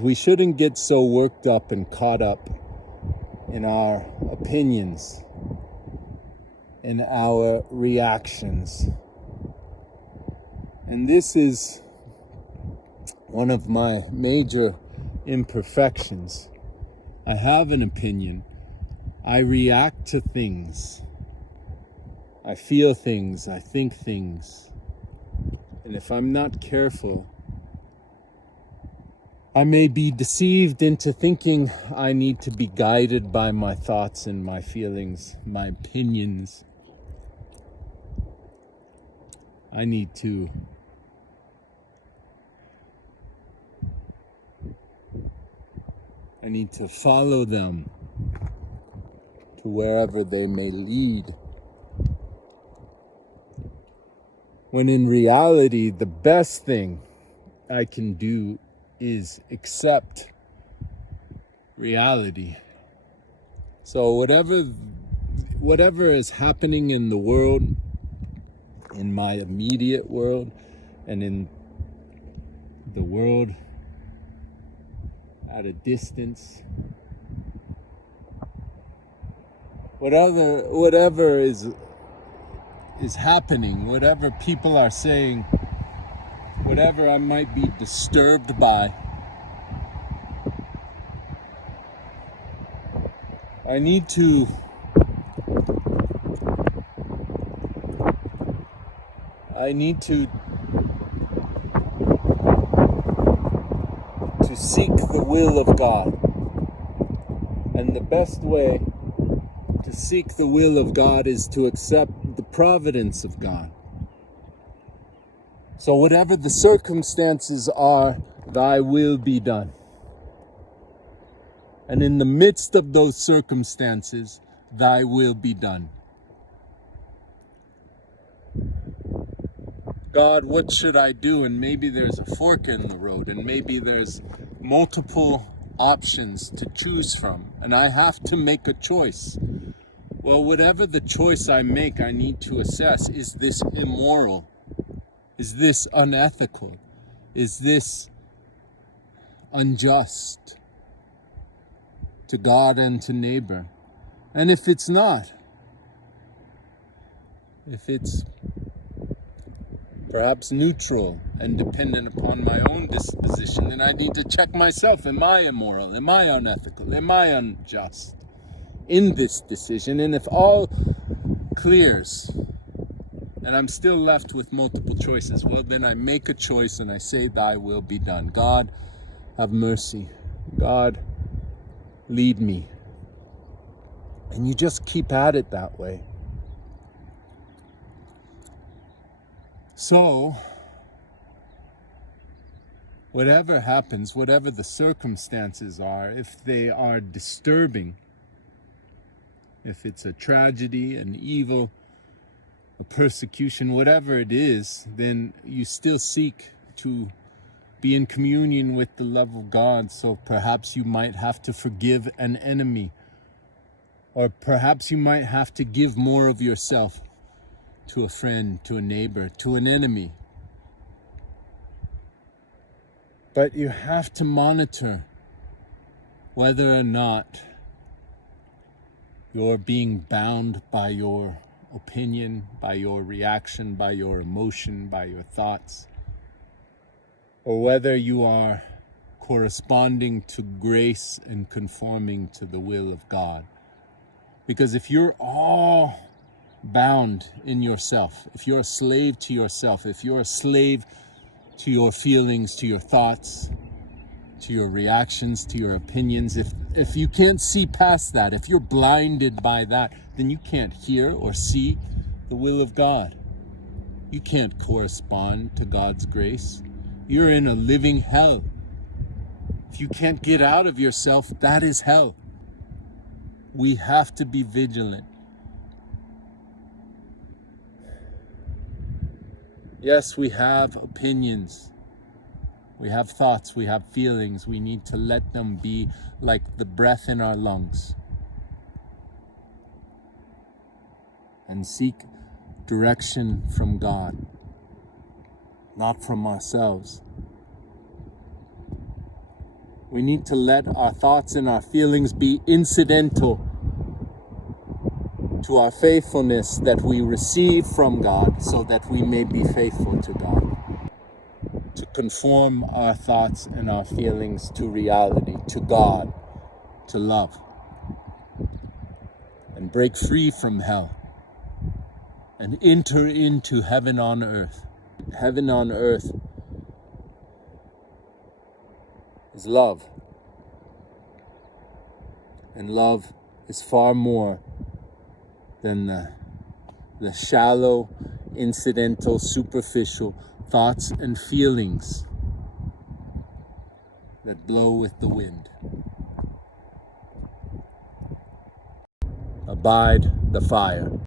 We shouldn't get so worked up and caught up in our opinions, in our reactions. And this is one of my major imperfections. I have an opinion. I react to things. I feel things. I think things. And if I'm not careful, I may be deceived into thinking I need to be guided by my thoughts and my feelings, my opinions. I need to follow them to wherever they may lead. When in reality, the best thing I can do is accept reality. So whatever is happening in the world, in my immediate world, and in the world at a distance, whatever is happening, whatever people are saying, whatever I might be disturbed by, I need to seek the will of God. And the best way to seek the will of God is to accept the providence of God. So whatever the circumstances are, thy will be done. And in the midst of those circumstances, thy will be done. God, what should I do? And maybe there's a fork in the road, and maybe there's multiple options to choose from, and I have to make a choice. Well, whatever the choice I make, I need to assess, is this immoral? Is this unethical? Is this unjust to God and to neighbor? And if it's not, if it's perhaps neutral and dependent upon my own disposition, then I need to check myself. Am I immoral? Am I unethical? Am I unjust in this decision? And if all clears and I'm still left with multiple choices, well, then I make a choice and I say, thy will be done. God, have mercy. God, lead me. And you just keep at it that way. So, whatever happens, whatever the circumstances are, if they are disturbing, if it's a tragedy, an evil, a persecution, whatever it is, then you still seek to be in communion with the love of God. So perhaps you might have to forgive an enemy, or perhaps you might have to give more of yourself to a friend, to a neighbor, to an enemy. But you have to monitor whether or not you're being bound by your opinion, by your reaction, by your emotion, by your thoughts, or whether you are corresponding to grace and conforming to the will of God. Because if you're all bound in yourself, if you're a slave to yourself, if you're a slave to your feelings, to your thoughts, to your reactions, to your opinions, if you can't see past that, if you're blinded by that, then you can't hear or see the will of God. You can't correspond to God's grace. You're in a living hell. If you can't get out of yourself, that is hell. We have to be vigilant. Yes, we have opinions. We have thoughts, we have feelings. We need to let them be like the breath in our lungs. And seek direction from God, not from ourselves. We need to let our thoughts and our feelings be incidental to our faithfulness that we receive from God, so that we may be faithful to God. To conform our thoughts and our feelings to reality, to God, to love. And break free from hell. And enter into heaven on earth. Heaven on earth is love. And love is far more than the shallow, incidental, superficial thoughts and feelings that blow with the wind. Abide the fire.